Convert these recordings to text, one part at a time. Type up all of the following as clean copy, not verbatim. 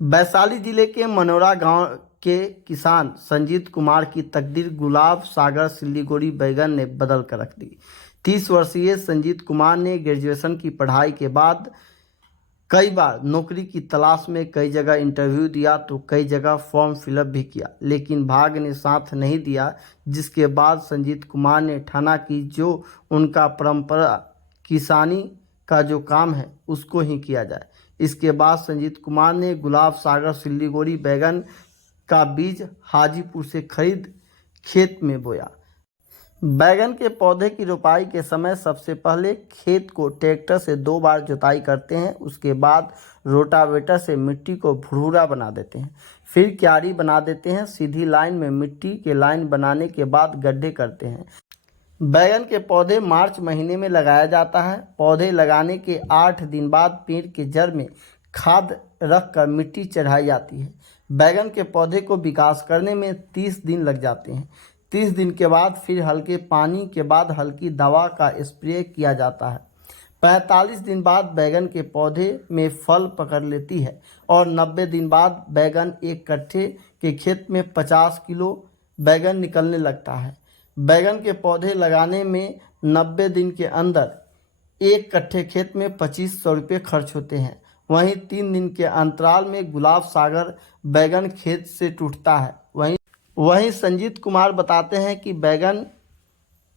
वैशाली जिले के मनोरा गांव के किसान संजीत कुमार की तकदीर गुलाब सागर सिल्लीगुड़ी बैगन ने बदल कर रख दी। 30 वर्षीय संजीत कुमार ने ग्रेजुएशन की पढ़ाई के बाद कई बार नौकरी की तलाश में कई जगह इंटरव्यू दिया तो कई जगह फॉर्म फिलअप भी किया, लेकिन भाग्य ने साथ नहीं दिया। जिसके बाद संजीत कुमार ने ठाना कि जो उनका परंपरा किसानी का जो काम है उसको ही किया जाए। इसके बाद संजीत कुमार ने गुलाब सागर सिल्लीगुड़ी बैगन का बीज हाजीपुर से खरीद खेत में बोया। बैगन के पौधे की रोपाई के समय सबसे पहले खेत को ट्रैक्टर से 2 बार जुताई करते हैं। उसके बाद रोटावेटर से मिट्टी को भुरभुरा बना देते हैं, फिर क्यारी बना देते हैं। सीधी लाइन में मिट्टी के लाइन बनाने के बाद गड्ढे करते हैं। बैगन के पौधे मार्च महीने में लगाया जाता है। पौधे लगाने के 8 दिन बाद पेड़ के जड़ में खाद रखकर मिट्टी चढ़ाई जाती है। बैगन के पौधे को विकास करने में 30 दिन लग जाते हैं। 30 दिन के बाद फिर हल्के पानी के बाद हल्की दवा का स्प्रे किया जाता है। 45 दिन बाद बैगन के पौधे में फल पकड़ लेती है और 90 दिन बाद बैगन एक कट्ठे के खेत में 50 किलो बैगन निकलने लगता है। बैगन के पौधे लगाने में 90 दिन के अंदर एक कट्ठे खेत में 2500 रुपये खर्च होते हैं। वहीं 3 दिन के अंतराल में गुलाब सागर बैगन खेत से टूटता है। वहीं संजीत कुमार बताते हैं कि बैगन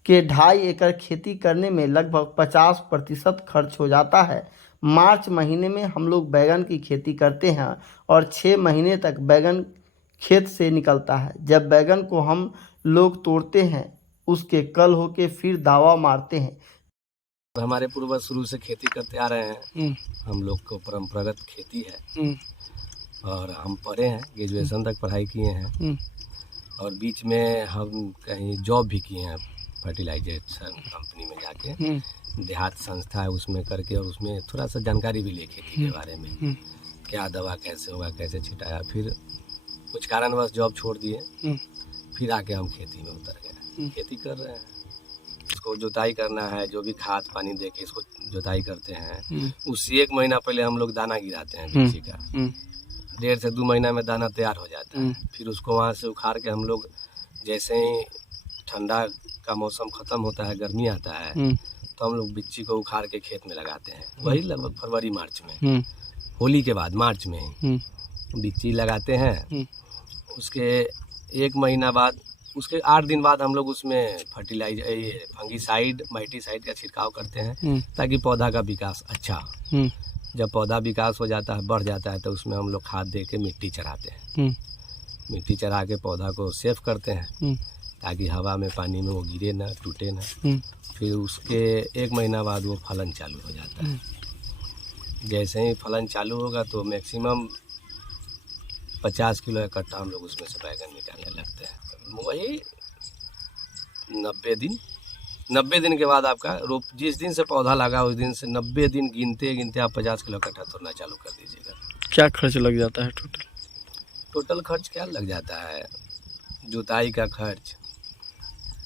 के 2.5 एकड़ खेती करने में लगभग 50% खर्च हो जाता है। मार्च महीने में हम लोग बैगन की खेती करते हैं और 6 महीने तक बैगन खेत से निकलता है। जब बैगन को हम लोग तोड़ते हैं उसके कल होके फिर दावा मारते हैं। हमारे पूर्वज शुरू से खेती करते आ रहे हैं। हम लोग को परंपरागत खेती है और हम पढ़े हैं, ग्रेजुएशन तक पढ़ाई किए हैं और बीच में हम कहीं जॉब भी किए हैं फर्टिलाइजेशन कंपनी में जाके, देहात संस्था है उसमें करके, और उसमें थोड़ा सा जानकारी भी लिए खेती के बारे में, क्या दवा कैसे होगा, कैसे छिटाया। फिर कुछ कारणवश जॉब छोड़ दिए, फिर आके हम खेती में उतर गए, खेती कर रहे हैं। इसको जुताई करना है, जो भी खाद पानी दे के इसको जुताई करते हैं। उससे 1 महीना पहले हम लोग दाना गिराते हैं बीज का, 1.5 से 2 महीना में दाना तैयार हो जाता है। फिर उसको वहाँ से उखाड़ के हम लोग, जैसे ही ठंडा का मौसम ख़त्म होता है, गर्मी आता है, तो हम लोग बिच्ची को उखाड़ के खेत में लगाते हैं। वही लगभग फरवरी मार्च में, होली के बाद मार्च में ही बिच्ची लगाते हैं। उसके 1 महीना बाद, उसके 8 दिन बाद हम लोग उसमें फंगीसाइड माइटीसाइड का छिड़काव करते हैं ताकि पौधा का विकास अच्छा हो। जब पौधा विकास हो जाता है, बढ़ जाता है, तो उसमें हम लोग खाद दे के मिट्टी चढ़ाते हैं। मिट्टी चढ़ा के पौधा को सेफ करते हैं ताकि हवा में पानी में वो गिरे ना, टूटे ना। फिर उसके 1 महीना बाद वो फलन चालू हो जाता है। जैसे ही फलन चालू होगा तो मैक्सिमम 50 किलो एक कट्ठा हम लोग उसमें से बैगन निकालने लगते हैं। वही 90 दिन के बाद आपका रोप, जिस दिन से पौधा लगा उस दिन से 90 दिन गिनते गिनते आप 50 किलो कट्ठा तोड़ना चालू कर दीजिएगा। क्या खर्च लग जाता है टोटल खर्च क्या लग जाता है? जुताई का खर्च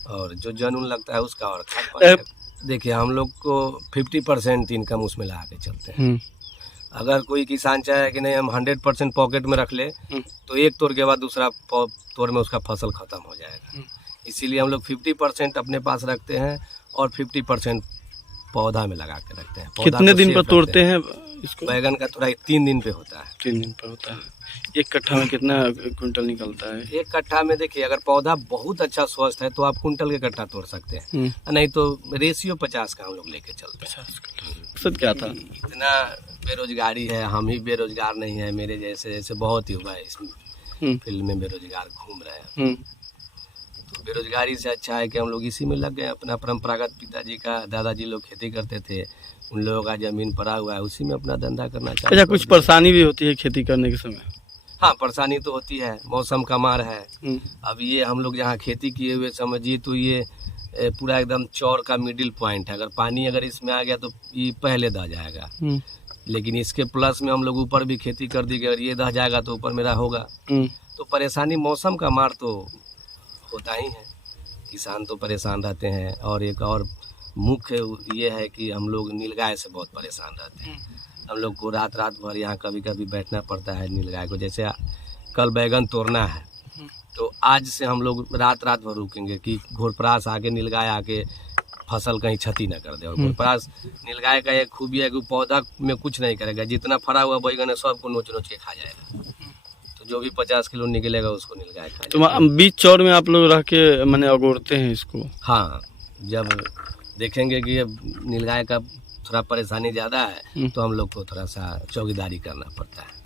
और जो जनून लगता है उसका, और खाद पानी। देखिए, हम लोग को 50% इनकम उसमें लगा के चलते हैं। अगर कोई किसान चाहे कि नहीं हम 100% पॉकेट में रख ले, तो एक तोड़ के बाद दूसरा तोड़ में उसका फसल खत्म हो जाएगा। इसीलिए हम लोग 50% अपने पास रखते हैं और 50% पौधा में लगा के रखते हैं। कितने दिन पर तोड़ते हैं इसको? बैगन का तोड़ाई 3 दिन पे होता है। 3 दिन पर होता है। एक कट्ठा में कितना कुंटल निकलता है? एक कट्ठा में देखिए, अगर पौधा बहुत अच्छा स्वस्थ है तो आप कुंटल के कट्ठा तोड़ सकते हैं, नहीं तो रेशियो 50 का हम लोग लेके चलते हैं। 50 क्या था? इतना बेरोजगारी है, हम ही बेरोजगार नहीं है, मेरे जैसे बहुत युवा है इस फील्ड में बेरोजगार घूम रहे हैं। तो बेरोजगारी से अच्छा है कि हम लोग इसी में लग गए। अपना परंपरागत पिताजी का, दादाजी लोग खेती करते थे, उन लोगों का जमीन पड़ा हुआ है, उसी में अपना धंधा करना चाहिए। अच्छा, कुछ परेशानी भी होती है खेती करने के समय? हाँ, परेशानी तो होती है, मौसम का मार है। अब ये हम लोग जहाँ खेती किए हुए समझिए तो ये पूरा एकदम चौर का मिडिल पॉइंट है। अगर पानी अगर इसमें आ गया तो ये पहले दह जाएगा, लेकिन इसके प्लस में हम लोग ऊपर भी खेती कर दी, अगर ये दह जाएगा तो ऊपर मेरा होगा। तो परेशानी, मौसम का मार तो होता ही है, किसान तो परेशान रहते हैं। और एक और मुख्य ये है कि हम लोग नीलगाय से बहुत परेशान रहते हैं। हम लोग को रात भर यहाँ कभी कभी बैठना पड़ता है नीलगाय को। जैसे कल बैगन तोड़ना है तो आज से हम लोग रात भर रुकेंगे कि घोरपरास आके नीलगाय आके फसल कहीं क्षति न कर दे। और घोरपरास नीलगाय का एक खूबी है कि पौधा में कुछ नहीं करेगा, जितना फरा हुआ बैगन है सबको नोच नोच के खा जाएगा। तो जो भी 50 किलो निकलेगा उसको नीलगाय खा जाएगा। तो बीच चौर में आप लोग रह के मैंने अगोरते हैं इसको? हाँ, जब देखेंगे कि नीलगाय का थोड़ा परेशानी ज़्यादा है तो हम लोग को थोड़ा सा चौकीदारी करना पड़ता है।